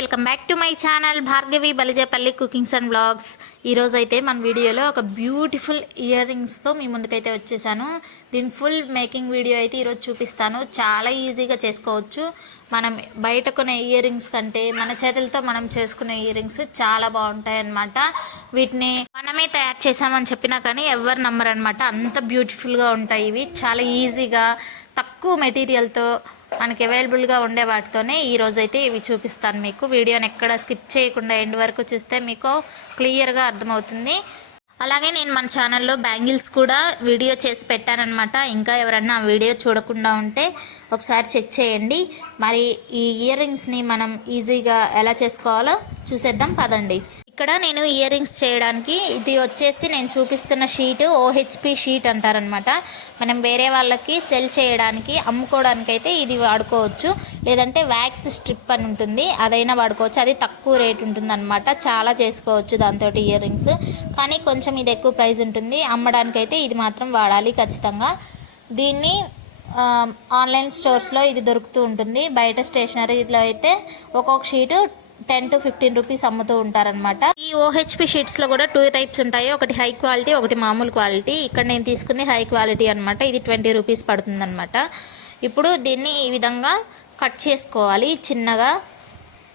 Welcome back to my channel Bhargavi Balijepalli cookings and blogs. ఈరోజు అయితే మన వీడియోలో ఒక బ్యూటిఫుల్ ఇయర్ రింగ్స్తో మీ ముందుకైతే వచ్చేసాను. దీని ఫుల్ మేకింగ్ వీడియో అయితే ఈరోజు చూపిస్తాను. చాలా ఈజీగా చేసుకోవచ్చు. మనం బయట కొనే ఇయర్ రింగ్స్ కంటే మన చేతులతో మనం చేసుకునే ఇయర్ రింగ్స్ చాలా బాగుంటాయి అన్నమాట వీటిని మనమే తయారు చేసామని చెప్పినా కానీ ఎవరు నమ్మరు అనమాట అంత బ్యూటిఫుల్గా ఉంటాయి ఇవి. చాలా ఈజీగా తక్కువ మెటీరియల్తో మనకి అవైలబుల్గా ఉండే వాటితోనే ఈ అయితే ఇవి చూపిస్తాను మీకు. వీడియోని ఎక్కడ స్కిప్ చేయకుండా ఎండ్ వరకు చూస్తే మీకు క్లియర్గా అర్థమవుతుంది. అలాగే నేను మన ఛానల్లో బ్యాంగిల్స్ కూడా వీడియో చేసి పెట్టానన్నమాట. ఇంకా ఎవరన్నా ఆ వీడియో చూడకుండా ఉంటే ఒకసారి చెక్ చేయండి. మరి ఈ ఇయర్ రింగ్స్ని మనం ఈజీగా ఎలా చేసుకోవాలో చూసేద్దాం పదండి. ఇక్కడ నేను ఇయర్ రింగ్స్ చేయడానికి ఇది వచ్చేసి నేను చూపిస్తున్న షీట్ ఓహెచ్పి షీట్ అంటారనమాట. మనం వేరే వాళ్ళకి సెల్ చేయడానికి అమ్ముకోవడానికి అయితే ఇది వాడుకోవచ్చు. లేదంటే వ్యాక్స్ స్ట్రిప్ అని ఉంటుంది అదైనా వాడుకోవచ్చు. అది తక్కువ రేట్ ఉంటుంది అనమాట చాలా చేసుకోవచ్చు దాంతో ఇయర్ రింగ్స్ కానీ కొంచెం ఇది ఎక్కువ ప్రైస్ ఉంటుంది. అమ్మడానికైతే ఇది మాత్రం వాడాలి ఖచ్చితంగా. దీన్ని ఆన్లైన్ స్టోర్స్లో ఇది దొరుకుతూ ఉంటుంది. బయట స్టేషనరీలో అయితే ఒక్కొక్క sheet ten to fifteen rupees అమ్ముతూ ఉంటారనమాట ఈ ఓహెచ్పి షీట్స్లో కూడా టూ టైప్స్ ఉంటాయి. ఒకటి హై క్వాలిటీ ఒకటి మామూలు క్వాలిటీ. ఇక్కడ నేను తీసుకుంది హై క్వాలిటీ అనమాట ఇది ట్వంటీ రూపీస్ పడుతుంది అనమాట ఇప్పుడు దీన్ని ఈ విధంగా కట్ చేసుకోవాలి. చిన్నగా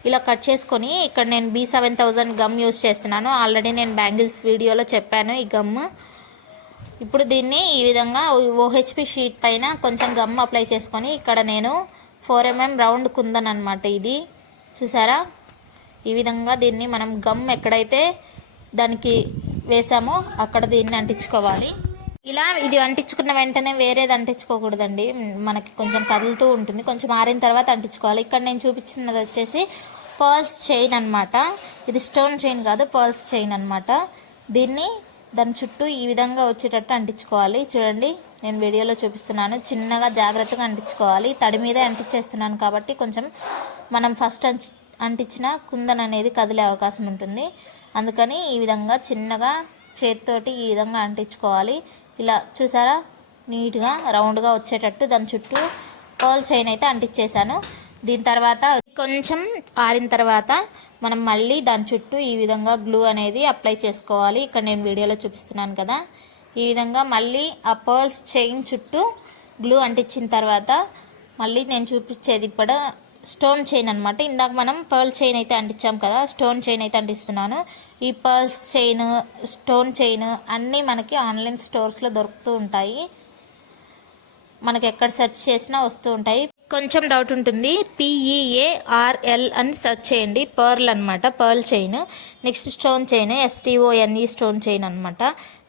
ఇలా కట్ చేసుకొని ఇక్కడ నేను B seven thousand gum use చేస్తున్నాను. ఆల్రెడీ నేను బ్యాంగిల్స్ వీడియోలో చెప్పాను ఈ గమ్. ఇప్పుడు దీన్ని ఈ విధంగా ఓహెచ్పి షీట్ పైన కొంచెం గమ్ అప్లై చేసుకొని ఇక్కడ నేను ఫోర్ ఎంఎం రౌండ్ కుందన్ అనమాట ఇది. చూసారా? ఈ విధంగా దీన్ని మనం గమ్ ఎక్కడైతే దానికి వేసామో అక్కడ దీన్ని అంటించుకోవాలి. ఇలా ఇది అంటించుకున్న వెంటనే వేరేది అంటించుకోకూడదండి. మనకి కొంచెం కదులుతూ ఉంటుంది. కొంచెం ఆరిన తర్వాత అంటించుకోవాలి. ఇక్కడ నేను చూపించినది వచ్చేసి పర్ల్స్ చైన్ అన్నమాట. ఇది స్టోన్ చైన్ కాదు పర్ల్స్ చైన్ అన్నమాట. దీన్ని దాని చుట్టూ ఈ విధంగా వచ్చేటట్టు అంటించుకోవాలి. చూడండి నేను వీడియోలో చూపిస్తున్నాను. చిన్నగా జాగ్రత్తగా అంటించుకోవాలి. తడి మీదే అంటించేస్తున్నాను కాబట్టి కొంచెం మనం ఫస్ట్ అంచి అంటించిన కుందన్ అనేది కదిలే అవకాశం ఉంటుంది. అందుకని ఈ విధంగా చిన్నగా చేతితోటి ఈ విధంగా అంటించుకోవాలి. ఇలా చూసారా? నీట్గా రౌండ్గా వచ్చేటట్టు దాని చుట్టూ పర్ల్ చైన్ అయితే అంటించేసాను దీని తర్వాత కొంచెం ఆరిన తర్వాత మనం మళ్ళీ దాని చుట్టూ ఈ విధంగా గ్లూ అనేది అప్లై చేసుకోవాలి. ఇక్కడ నేను వీడియోలో చూపిస్తున్నాను కదా. ఈ విధంగా మళ్ళీ ఆ పర్ల్స్ చైన్ చుట్టూ గ్లూ అంటించిన తర్వాత మళ్ళీ నేను చూపించేది ఇప్పుడు స్టోన్ చైన్ అనమాట ఇందాక మనం పర్ల్ చైన్ అయితే అంటించాం కదా స్టోన్ చైన్ అయితే అంటిస్తున్నాను. ఈ పర్ల్స్ చైన్ స్టోన్ చైన్ అన్నీ మనకి ఆన్లైన్ స్టోర్స్లో దొరుకుతూ ఉంటాయి. మనకి ఎక్కడ సెర్చ్ చేసినా వస్తూ ఉంటాయి. కొంచెం డౌట్ ఉంటుంది. పిఈఏఆర్ఎల్ అని సెర్చ్ చేయండి. పర్ల్ అనమాట pearl chain. Next stone chain. S T O N E stone chain అనమాట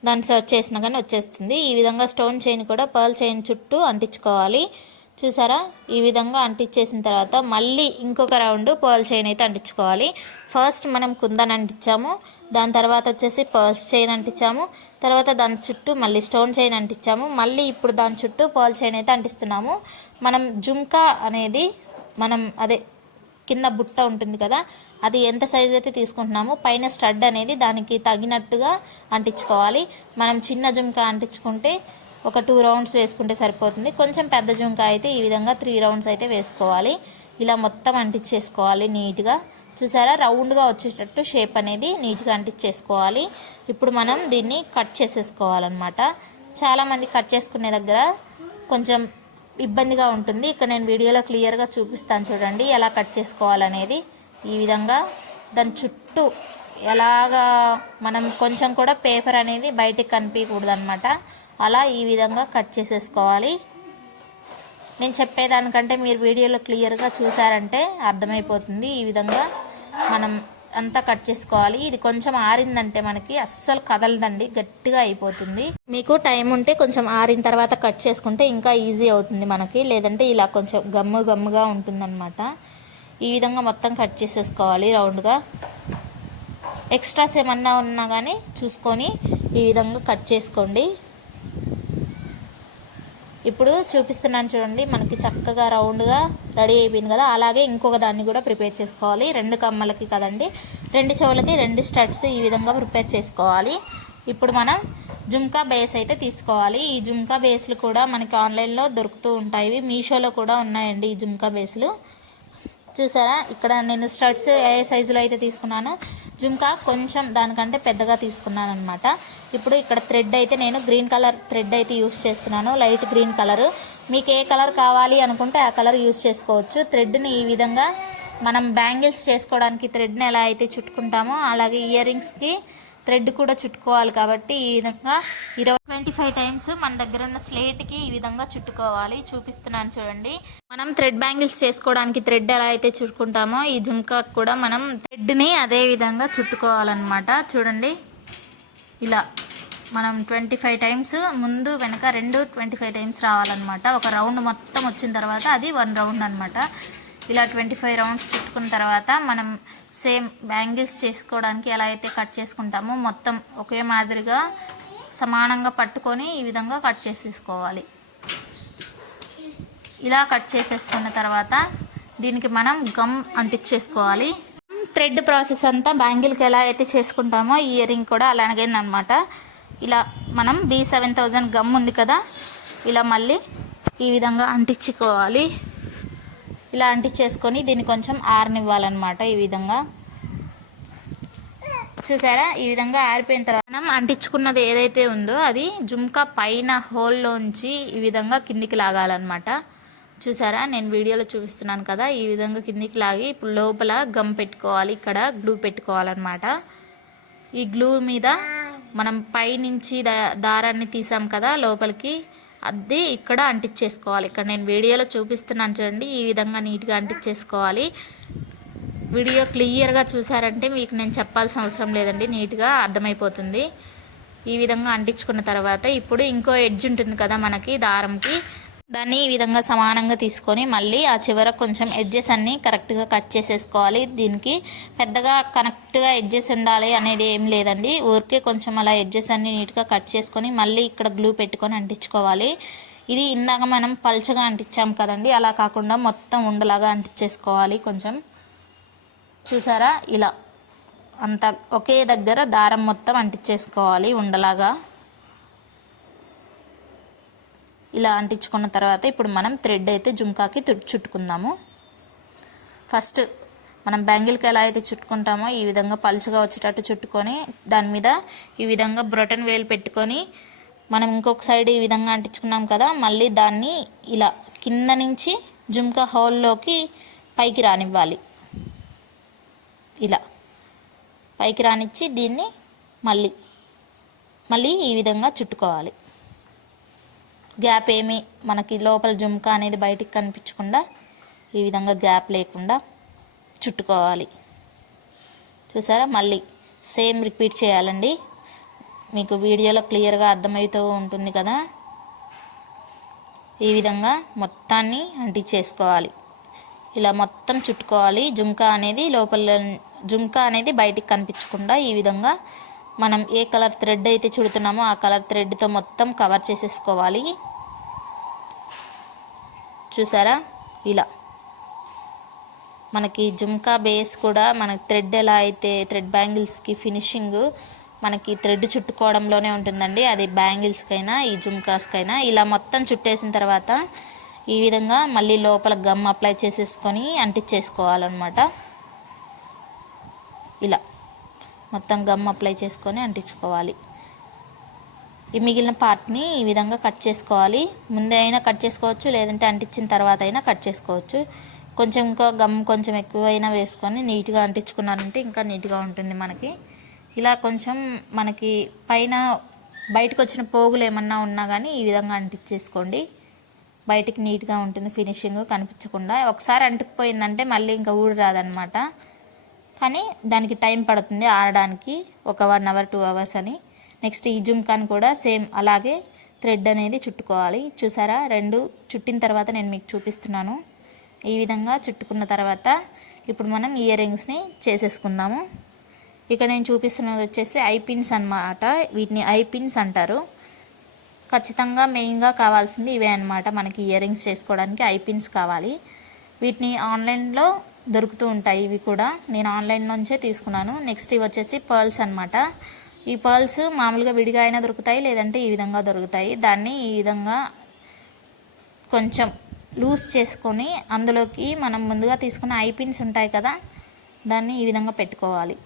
దాన్ని సెర్చ్ చేసినా కానీ వచ్చేస్తుంది. ఈ విధంగా స్టోన్ చైన్ కూడా పర్ల్ చైన్ చుట్టూ అంటించుకోవాలి. చూసారా? ఈ విధంగా అంటించేసిన తర్వాత మళ్ళీ ఇంకొక రౌండ్ పర్ల్ చైన్ అయితే అంటించుకోవాలి. ఫస్ట్ మనం కుందన్ అంటించాము. దాని తర్వాత వచ్చేసి పర్ల్స్ చైన్ అంటించాము. తర్వాత దాని చుట్టూ మళ్ళీ స్టోన్ చైన్ అంటించాము. మళ్ళీ ఇప్పుడు దాని చుట్టూ పర్ల్ చైన్ అయితే అంటిస్తున్నాము. మనం జుంకా అనేది మనం అదే కింద బుట్ట ఉంటుంది కదా అది ఎంత సైజ్ అయితే తీసుకుంటున్నామో పైన స్టడ్ అనేది దానికి తగినట్టుగా అంటించుకోవాలి. మనం చిన్న జుంకా అంటించుకుంటే ఒక టూ రౌండ్స్ వేసుకుంటే సరిపోతుంది. కొంచెం పెద్ద జుంక అయితే ఈ విధంగా త్రీ రౌండ్స్ అయితే వేసుకోవాలి. ఇలా మొత్తం అంటించేసుకోవాలి నీట్గా. చూసారా? రౌండ్గా వచ్చేటట్టు షేప్ అనేది నీట్గా అంటించేసుకోవాలి. ఇప్పుడు మనం దీన్ని కట్ చేసేసుకోవాలన్నమాట. చాలామంది కట్ చేసుకునే దగ్గర కొంచెం ఇబ్బందిగా ఉంటుంది. ఇక్కడ నేను వీడియోలో క్లియర్గా చూపిస్తాను చూడండి. ఎలా కట్ చేసుకోవాలనేది. ఈ విధంగా దాని చుట్టూ ఎలాగా మనం కొంచెం కూడా పేపర్ అనేది బయటికి కనిపించకూడదు అనమాట అలా ఈ విధంగా కట్ చేసేసుకోవాలి. నేను చెప్పేదానికంటే మీరు వీడియోలో క్లియర్గా చూసారంటే అర్థమైపోతుంది ఈ విధంగా మనం అంతా కట్ చేసుకోవాలి. ఇది కొంచెం ఆరిందంటే మనకి అస్సలు కదలదండి గట్టిగా అయిపోతుంది. మీకు టైం ఉంటే కొంచెం ఆరిన తర్వాత కట్ చేసుకుంటే ఇంకా ఈజీ అవుతుంది మనకి. లేదంటే ఇలా కొంచెం గమ్ము గమ్ముగా ఉంటుందన్నమాట. ఈ విధంగా మొత్తం కట్ చేసేసుకోవాలి రౌండ్గా. ఎక్స్ట్రాస్ ఏమన్నా ఉన్నా కానీ చూసుకొని ఈ విధంగా కట్ చేసుకోండి. ఇప్పుడు చూపిస్తున్నాను చూడండి మనకి చక్కగా రౌండ్గా రెడీ అయిపోయింది కదా. అలాగే ఇంకొక దాన్ని కూడా ప్రిపేర్ చేసుకోవాలి. రెండు కమ్మలకి కదండి. రెండు చెవులకి రెండు స్టడ్స్ ఈ విధంగా ప్రిపేర్ చేసుకోవాలి. ఇప్పుడు మనం జుమ్కా బేస్ అయితే తీసుకోవాలి. ఈ జుమ్కా బేస్లు కూడా మనకి ఆన్లైన్లో దొరుకుతూ ఉంటాయి. మీషోలో కూడా ఉన్నాయండి ఈ జుమ్కా బేస్లు. చూసారా? ఇక్కడ నేను స్టడ్స్ ఏ సైజులో అయితే తీసుకున్నాను. జుంకా కొంచెం దానికంటే పెద్దగా తీసుకున్నాను అనమాట ఇప్పుడు ఇక్కడ థ్రెడ్ అయితే నేను గ్రీన్ కలర్ థ్రెడ్ అయితే యూస్ చేస్తున్నాను. Light green colour. మీకు ఏ కలర్ కావాలి అనుకుంటే ఆ కలర్ యూస్ చేసుకోవచ్చు. థ్రెడ్ని ఈ విధంగా మనం బ్యాంగిల్స్ చేసుకోవడానికి థ్రెడ్ని ఎలా అయితే చుట్టుకుంటామో అలాగే ఇయర్ రింగ్స్కి థ్రెడ్ కూడా చుట్టుకోవాలి కాబట్టి ఈ విధంగా ఇరవై ట్వంటీ ఫైవ్ టైమ్స్ మన దగ్గర ఉన్న స్లేట్కి ఈ విధంగా చుట్టుకోవాలి. చూపిస్తున్నాను చూడండి. మనం థ్రెడ్ బ్యాంగిల్స్ చేసుకోవడానికి థ్రెడ్ ఎలా అయితే చుట్టుకుంటామో ఈ జుంకా కూడా మనం థ్రెడ్ని అదే విధంగా చుట్టుకోవాలన్నమాట. చూడండి. ఇలా మనం ట్వంటీ ఫైవ్ టైమ్స్ ముందు వెనక రెండు ట్వంటీ ఫైవ్ టైమ్స్ రావాలన్నమాట. ఒక రౌండ్ మొత్తం వచ్చిన తర్వాత అది వన్ రౌండ్ అనమాట ఇలా ట్వంటీ ఫైవ్ రౌండ్స్ చుట్టుకున్న తర్వాత మనం సేమ్ బ్యాంగిల్స్ చేసుకోవడానికి ఎలా అయితే కట్ చేసుకుంటామో మొత్తం ఒకే మాదిరిగా సమానంగా పట్టుకొని ఈ విధంగా కట్ చేసేసుకోవాలి. ఇలా కట్ చేసేసుకున్న తర్వాత దీనికి మనం గమ్ అంటించేసుకోవాలి. థ్రెడ్ ప్రాసెస్ అంతా బ్యాంగిల్కి ఎలా అయితే చేసుకుంటామో ఈ ఇయర్ రింగ్ కూడా అలాగే అనమాట ఇలా మనం బీ సెవెన్ థౌజండ్ గమ్ ఉంది కదా ఇలా మళ్ళీ ఈ విధంగా అంటించుకోవాలి. ఇలా అంటించేసుకొని దీన్ని కొంచెం ఆరనివ్వాలన్నమాట ఈ విధంగా. చూసారా? ఈ విధంగా ఆరిపోయిన తర్వాత మనం అంటించుకున్నది ఏదైతే ఉందో అది జుమ్కా పైన హోల్లోంచి ఈ విధంగా కిందికి లాగాలన్నమాట. చూసారా? నేను వీడియోలో చూపిస్తున్నాను కదా ఈ విధంగా కిందికి లాగి ఇప్పుడు లోపల గమ్ పెట్టుకోవాలి ఇక్కడ గ్లూ పెట్టుకోవాలన్నమాట. ఈ గ్లూ మీద మనం పైనుంచి దా దారాన్ని తీసాం కదా లోపలికి అది ఇక్కడ అంటించేసుకోవాలి. ఇక్కడ నేను వీడియోలో చూపిస్తున్నాను చూడండి ఈ విధంగా నీట్గా అంటించేసుకోవాలి. వీడియో క్లియర్గా చూసారంటే మీకు నేను చెప్పాల్సిన అవసరం లేదండి నీట్గా అర్థమైపోతుంది. ఈ విధంగా అంటించుకున్న తర్వాత ఇప్పుడు ఇంకో ఎడ్జ్ ఉంటుంది కదా మనకి దారంకి. దాన్ని ఈ విధంగా సమానంగా తీసుకొని మళ్ళీ ఆ చివర కొంచెం ఎడ్జెస్ అన్నీ కరెక్ట్గా కట్ చేసేసుకోవాలి. దీనికి పెద్దగా కరెక్ట్గా ఎడ్జెస్ ఉండాలి అనేది ఏం లేదండి. ఊరికే కొంచెం అలా ఎడ్జెస్ అన్నీ నీట్గా కట్ చేసుకొని మళ్ళీ ఇక్కడ గ్లూ పెట్టుకొని అంటించుకోవాలి. ఇది ఇందాక మనం పల్చగా అంటించాం కదండి. అలా కాకుండా మొత్తం ఉండలాగా అంటించేసుకోవాలి కొంచెం. చూసారా? ఇలా అంత ఒకే దగ్గర దారం మొత్తం అంటించేసుకోవాలి ఉండలాగా. ఇలా అంటించుకున్న తర్వాత ఇప్పుడు మనం థ్రెడ్ అయితే జుంకాకి చుట్టుకుందాము. ఫస్ట్ మనం బ్యాంగిల్కి ఎలా అయితే చుట్టుకుంటామో ఈ విధంగా పలుచగా వచ్చేటట్టు చుట్టుకొని దాని మీద ఈ విధంగా బ్రొటన్ వేలు పెట్టుకొని మనం ఇంకొక సైడ్ ఈ విధంగా అంటించుకున్నాం కదా మళ్ళీ దాన్ని ఇలా కింద నుంచి జుంకా హోల్లోకి పైకి రానివ్వాలి. ఇలా పైకి రానిచ్చి దీన్ని మళ్ళీ మళ్ళీ ఈ విధంగా చుట్టుకోవాలి. గ్యాప్ ఏమి మనకి లోపల జుంకా అనేది బయటికి కనిపించకుండా ఈ విధంగా గ్యాప్ లేకుండా చుట్టుకోవాలి. చూసారా? మళ్ళీ సేమ్ రిపీట్ చేయాలండి. మీకు వీడియోలో క్లియర్గా అర్థమవుతూ ఉంటుంది కదా? ఈ విధంగా మొత్తాన్ని అంటించేసుకోవాలి. ఇలా మొత్తం చుట్టుకోవాలి. జుంకా అనేది లోపల జుంకా అనేది బయటికి కనిపించకుండా ఈ విధంగా మనం ఏ కలర్ థ్రెడ్ అయితే చుడుతున్నామో ఆ కలర్ థ్రెడ్తో మొత్తం కవర్ చేసేసుకోవాలి. చూసారా? ఇలా. మనకి జుమ్కా బేస్ కూడా మనకి థ్రెడ్ ఎలా అయితే థ్రెడ్ బ్యాంగిల్స్కి ఫినిషింగ్ మనకి థ్రెడ్ చుట్టుకోవడంలోనే ఉంటుందండి. అది బ్యాంగిల్స్కైనా ఈ జుమ్కాస్కైనా ఇలా మొత్తం చుట్టేసిన తర్వాత ఈ విధంగా మళ్ళీ లోపల గమ్ అప్లై చేసేసుకొని అంటించేసుకోవాలన్నమాట ఇలా. మొత్తం గమ్ అప్లై చేసుకొని అంటించుకోవాలి. ఈ మిగిలిన పార్ట్ని ఈ విధంగా కట్ చేసుకోవాలి. ముందే అయినా కట్ చేసుకోవచ్చు లేదంటే అంటించిన తర్వాత అయినా కట్ చేసుకోవచ్చు. కొంచెం ఇంకా గమ్ కొంచెం ఎక్కువైనా వేసుకొని నీట్గా అంటించుకున్నారంటే ఇంకా నీట్గా ఉంటుంది మనకి. ఇలా కొంచెం మనకి పైన బయటకు వచ్చిన పోగులు ఏమన్నా ఉన్నా కానీ ఈ విధంగా అంటించేసుకోండి. బయటికి నీట్గా ఉంటుంది ఫినిషింగ్ కనిపించకుండా. ఒకసారి అంటుకుపోయిందంటే మళ్ళీ ఇంకా ఊడి రాదనమాట. కానీ దానికి టైం పడుతుంది ఆడడానికి ఒక వన్ అవర్ టూ అవర్స్ అని. నెక్స్ట్ ఈ జుమ్కాన్ కూడా సేమ్ అలాగే థ్రెడ్ అనేది చుట్టుకోవాలి. చూసారా? రెండు చుట్టిన తర్వాత నేను మీకు చూపిస్తున్నాను. ఈ విధంగా చుట్టుకున్న తర్వాత ఇప్పుడు మనం ఇయర్ రింగ్స్ని చేసేసుకుందాము. ఇక్కడ నేను చూపిస్తున్నది వచ్చేసి ఐ పిన్స్ అనమాట వీటిని ఐ పిన్స్ అంటారు. ఖచ్చితంగా మెయిన్గా కావాల్సింది ఇవే అన్నమాట మనకి ఇయర్ రింగ్స్ చేసుకోవడానికి ఐ పిన్స్ కావాలి. వీటిని ఆన్లైన్లో దొరుకుతూ ఉంటాయి ఇవి కూడా. నేను ఆన్లైన్ నుంచే తీసుకున్నాను. నెక్స్ట్ ఇవి వచ్చేసి పర్ల్స్ అన్నమాట. ఈ పర్ల్స్ మామూలుగా విడిగా అయినా దొరుకుతాయి లేదంటే ఈ విధంగా దొరుకుతాయి. దాన్ని ఈ విధంగా కొంచెం లూజ్ చేసుకొని అందులోకి మనం ముందుగా తీసుకున్న ఐ పిన్స్ ఉంటాయి కదా దాన్ని ఈ విధంగా పెట్టుకోవాలి.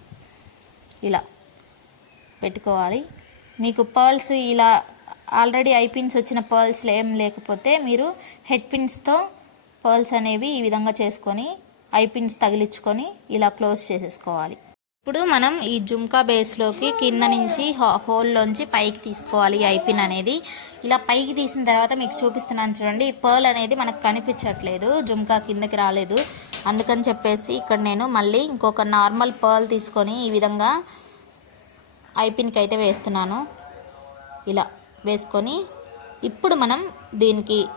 ఇలా పెట్టుకోవాలి. మీకు పర్ల్స్ ఇలా ఆల్రెడీ ఐ పిన్స్ వచ్చిన పర్ల్స్ ఏం లేకపోతే మీరు హెడ్ పిన్స్తో పర్ల్స్ అనేవి ఈ విధంగా చేసుకొని ఐ పిన్స్ తగిలించుకొని ఇలా క్లోజ్ చేసేసుకోవాలి. ఇప్పుడు మనం ఈ జుంకా బేస్లోకి కింద నుంచి హో- హోల్లోంచి పైకి తీసుకోవాలి ఈ ఐపిన్ అనేది. ఇలా పైకి తీసిన తర్వాత మీకు చూపిస్తున్నాను చూడండి. ఈ పర్ల్ అనేది మనకు కనిపించట్లేదు. జుమ్కా కిందకి రాలేదు. అందుకని చెప్పేసి ఇక్కడ నేను మళ్ళీ ఇంకొక నార్మల్ పర్ల్ తీసుకొని ఈ విధంగా ఐపిన్కి అయితే వేస్తున్నాను. ఇలా వేసుకొని ఇప్పుడు మనం దీనికి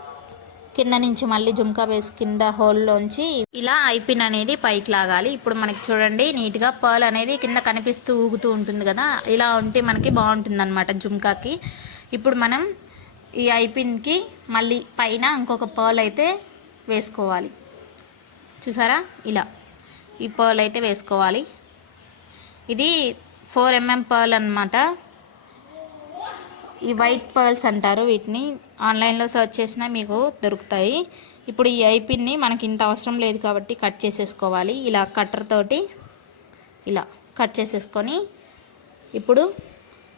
కింద నుంచి మళ్ళీ జుంకా వేసి కింద హోల్లోంచి ఇలా ఐపిన్ అనేది పైకి లాగాలి. ఇప్పుడు మనకి చూడండి నీట్గా పర్ల్ అనేది కింద కనిపిస్తూ ఊగుతూ ఉంటుంది కదా. ఇలా ఉంటే మనకి బాగుంటుంది అనమాట జుంకాకి ఇప్పుడు మనం ఈ ఐపిన్కి మళ్ళీ పైన ఇంకొక పర్ల్ అయితే వేసుకోవాలి. చూసారా? ఇలా. ఈ పర్ల్ అయితే వేసుకోవాలి. ఇది ఫోర్ ఎంఎం పర్ల్ అనమాట ఈ వైట్ పర్ల్స్ అంటారు వీటిని. ఆన్లైన్లో సెర్చ్ చేసినా మీకు దొరుకుతాయి. ఇప్పుడు ఈ ఐపిన్ని మనకి ఇంత అవసరం లేదు కాబట్టి కట్ చేసేసుకోవాలి. ఇలా కట్టర్ తోటి ఇలా కట్ చేసేసుకొని ఇప్పుడు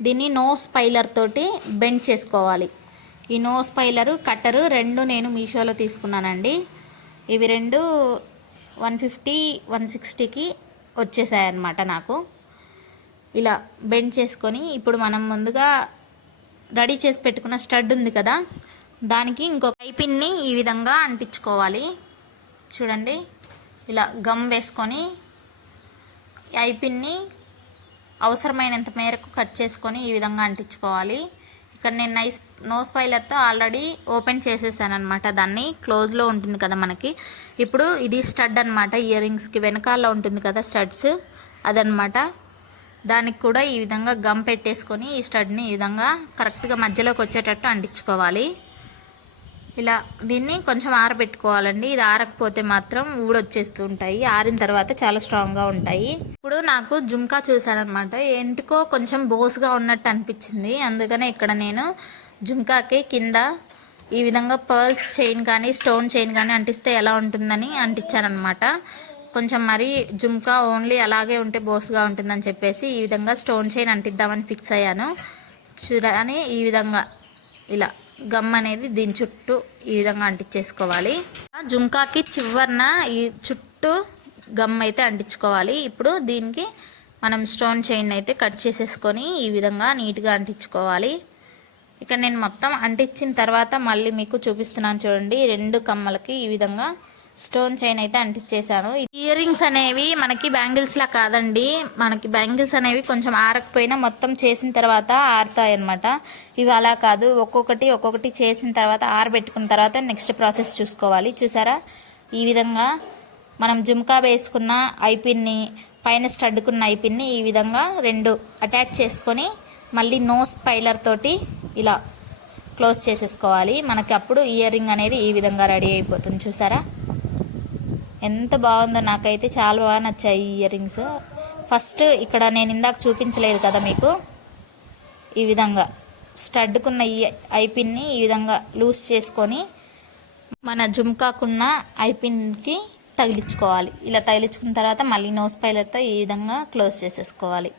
దీన్ని నో స్పైలర్ తోటి బెండ్ చేసుకోవాలి. ఈ నో స్పైలరు కట్టరు రెండు నేను మీషోలో తీసుకున్నానండి. ఇవి రెండు వన్ ఫిఫ్టీ వన్ సిక్స్టీకి వచ్చేసాయి అన్నమాట నాకు. ఇలా బెండ్ చేసుకొని ఇప్పుడు మనం ముందుగా రెడీ చేసి పెట్టుకున్న స్టడ్ ఉంది కదా దానికి ఇంకొక పైపిన్ని ఈ విధంగా అంటించుకోవాలి. చూడండి ఇలా గమ్ వేసుకొని ఐపిన్ని అవసరమైనంత మేరకు కట్ చేసుకొని ఈ విధంగా అంటించుకోవాలి. ఇక్కడ నేను నైస్ నో స్పైలర్తో ఆల్రెడీ ఓపెన్ చేసేసాను అనమాట దాన్ని క్లోజ్లో ఉంటుంది కదా మనకి. ఇప్పుడు ఇది స్టడ్ అనమాట ఇయర్ రింగ్స్కి వెనకాల ఉంటుంది కదా స్టడ్స్ అదనమాట దానికి కూడా ఈ విధంగా గమ్ పెట్టేసుకొని ఈ స్టడ్ని ఈ విధంగా కరెక్ట్గా మధ్యలోకి వచ్చేటట్టు అంటించుకోవాలి. ఇలా దీన్ని కొంచెం ఆరబెట్టుకోవాలండి. ఇది ఆరకపోతే మాత్రం ఊడొచ్చేస్తూ ఉంటాయి. ఆరిన తర్వాత చాలా స్ట్రాంగ్గా ఉంటాయి. ఇప్పుడు నాకు జుమ్కా చూశానమాట ఎందుకో కొంచెం బోస్గా ఉన్నట్టు అనిపించింది. అందుకనే ఇక్కడ నేను జుమ్కాకి కింద ఈ విధంగా పర్ల్స్ చైన్ కానీ స్టోన్ చైన్ కానీ అంటిస్తే ఎలా ఉంటుందని అంటించానమాట కొంచెం మరి జుమ్కా ఓన్లీ అలాగే ఉంటే బోస్గా ఉంటుందని చెప్పేసి ఈ విధంగా స్టోన్ చైన్ అంటిద్దామని ఫిక్స్ అయ్యాను. చూడని ఈ విధంగా ఇలా గమ్ అనేది దీని చుట్టూ ఈ విధంగా అంటించేసుకోవాలి ఆ జుంకాకి చివరన ఈ చుట్టూ గమ్ అయితే అంటించుకోవాలి. ఇప్పుడు దీనికి మనం స్టోన్ చైన్ అయితే కట్ చేసేసుకొని ఈ విధంగా నీట్గా అంటించుకోవాలి. ఇక్కడ నేను మొత్తం అంటించిన తర్వాత మళ్ళీ మీకు చూపిస్తున్నాను చూడండి. రెండు కమ్మలకి ఈ విధంగా స్టోన్ చైన్ అయితే అంటించేసాను ఇయర్ రింగ్స్ అనేవి మనకి బ్యాంగిల్స్ లా కాదండి. మనకి బ్యాంగిల్స్ అనేవి కొంచెం ఆరకపోయినా మొత్తం చేసిన తర్వాత ఆరుతాయి అనమాట ఇవి అలా కాదు. ఒక్కొక్కటి ఒక్కొక్కటి చేసిన తర్వాత ఆరబెట్టుకున్న తర్వాత నెక్స్ట్ ప్రాసెస్ చూసుకోవాలి. చూసారా? ఈ విధంగా మనం జుమ్కా వేసుకున్న ఐపిన్ని పైన స్టడ్డుకున్న ఐపిన్ని ఈ విధంగా రెండు అటాచ్ చేసుకొని మళ్ళీ నో స్పైలర్ తోటి ఇలా క్లోజ్ చేసేసుకోవాలి. మనకి అప్పుడు ఇయర్ రింగ్ అనేది ఈ విధంగా రెడీ అయిపోతుంది. చూసారా? ఎంత బాగుందో నాకైతే చాలా బాగా నచ్చాయి ఇయర్ రింగ్స్ ఫస్ట్ ఇక్కడ నేను ఇందాక చూపించలేదు కదా మీకు? ఈ విధంగా స్టడ్కున్న ఈ ఐపిన్ని ఈ విధంగా లూజ్ చేసుకొని మన జుమ్కాకున్న ఐపిన్కి తగిలించుకోవాలి. ఇలా తగిలించుకున్న తర్వాత మళ్ళీ నోస్ పైలర్తో ఈ విధంగా క్లోజ్ చేసేసుకోవాలి.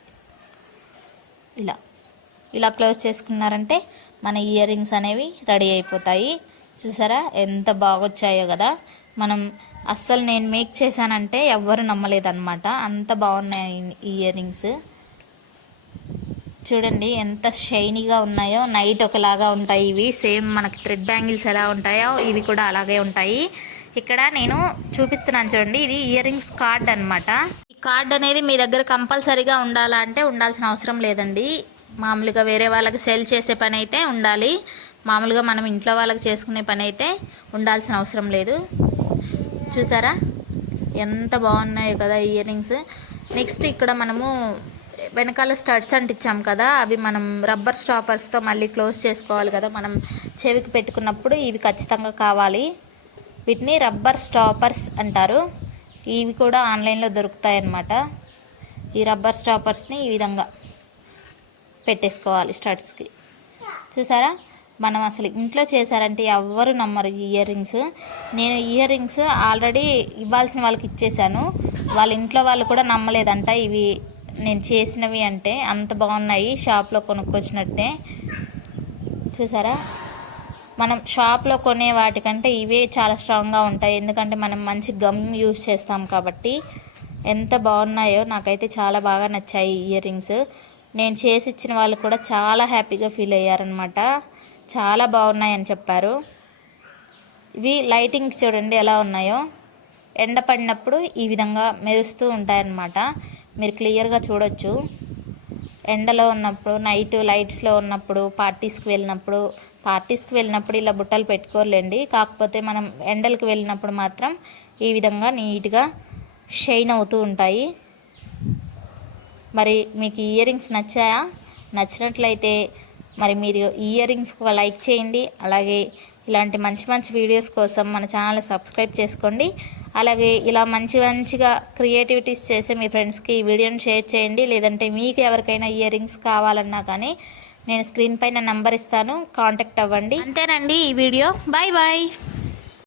ఇలా. ఇలా క్లోజ్ చేసుకున్నారంటే మన ఇయర్ రింగ్స్ అనేవి రెడీ అయిపోతాయి. చూసారా? ఎంత బాగొచ్చాయో కదా? మనం అస్సలు నేను మేక్ చేశానంటే ఎవ్వరు నమ్మలేదన్నమాట. అంత బాగున్నాయి ఈ ఇయర్ రింగ్స్ చూడండి ఎంత షైనీగా ఉన్నాయో. నైట్ ఒకలాగా ఉంటాయి ఇవి. సేమ్ మనకి థ్రెడ్ బ్యాంగిల్స్ ఎలా ఉంటాయో ఇవి కూడా అలాగే ఉంటాయి. ఇక్కడ నేను చూపిస్తున్నాను చూడండి. ఇది ఇయర్ రింగ్స్ కార్డ్ అనమాట ఈ కార్డ్ అనేది మీ దగ్గర కంపల్సరీగా ఉండాలా అంటే ఉండాల్సిన అవసరం లేదండి. మామూలుగా వేరే వాళ్ళకి సేల్ చేసే పని అయితే ఉండాలి. మామూలుగా మనం ఇంట్లో వాళ్ళకి చేసుకునే పని అయితే ఉండాల్సిన అవసరం లేదు. చూసారా? ఎంత బాగున్నాయో కదా ఇయర్ రింగ్స్ నెక్స్ట్ ఇక్కడ మనము వెనకాల స్టడ్స్ అంటించాం కదా అవి మనం రబ్బర్ స్టాపర్స్తో మళ్ళీ క్లోజ్ చేసుకోవాలి కదా మనం చెవికి పెట్టుకున్నప్పుడు ఇవి ఖచ్చితంగా కావాలి. వీటిని రబ్బర్ స్టాపర్స్ అంటారు. ఇవి కూడా ఆన్లైన్లో దొరుకుతాయి అన్నమాట ఈ రబ్బర్ స్టాపర్స్ని ఈ విధంగా పెట్టేసుకోవాలి స్టడ్స్కి. చూసారా? మనం అసలు ఇంట్లో చేశారంటే ఎవ్వరు నమ్మరు ఈ ఇయర్ రింగ్స్. నేను ఇయర్ రింగ్స్ ఆల్రెడీ ఇవ్వాల్సిన వాళ్ళకి ఇచ్చేసాను వాళ్ళ ఇంట్లో వాళ్ళు కూడా నమ్మలేదంట ఇవి నేను చేసినవి అంటే అంత బాగున్నాయి షాప్లో కొనుక్కొచ్చినట్టే. చూసారా? మనం షాప్లో కొనే వాటికంటే ఇవే చాలా స్ట్రాంగ్గా ఉంటాయి. ఎందుకంటే మనం మంచి గమ్ యూస్ చేస్తాం కాబట్టి ఎంత బాగున్నాయో నాకైతే చాలా బాగా నచ్చాయి ఇయర్ రింగ్స్. నేను చేసి ఇచ్చిన వాళ్ళు కూడా చాలా హ్యాపీగా ఫీల్ అయ్యారనమాట చాలా బాగున్నాయని చెప్పారు. ఇవి లైటింగ్ చూడండి ఎలా ఉన్నాయో. ఎండ పడినప్పుడు ఈ విధంగా మెరుస్తూ ఉంటాయన్నమాట. మీరు క్లియర్గా చూడొచ్చు. ఎండలో ఉన్నప్పుడు నైట్ లైట్స్లో ఉన్నప్పుడు పార్టీస్కి వెళ్ళినప్పుడు పార్టీస్కి వెళ్ళినప్పుడు ఇలా బుట్టలు పెట్టుకోలేండి కాకపోతే మనం ఎండలకు వెళ్ళినప్పుడు మాత్రం ఈ విధంగా నీట్గా షైన్ అవుతూ ఉంటాయి. మరి మీకు ఇయర్ రింగ్స్ నచ్చాయా? నచ్చినట్లయితే మరి మీరు ఇయర్ రింగ్స్ ఒక లైక్ చేయండి. అలాగే ఇలాంటి మంచి మంచి వీడియోస్ కోసం మన ఛానల్ సబ్స్క్రైబ్ చేసుకోండి. అలాగే ఇలా మంచి మంచిగా క్రియేటివిటీస్ చేసే మీ ఫ్రెండ్స్కి ఈ వీడియోని షేర్ చేయండి. లేదంటే మీకు ఎవరికైనా ఇయర్ రింగ్స్ కావాలన్నా కానీ నేను స్క్రీన్ పైన నంబర్ ఇస్తాను. కాంటాక్ట్ అవ్వండి. అంతేనండి ఈ వీడియో బాయ్ బాయ్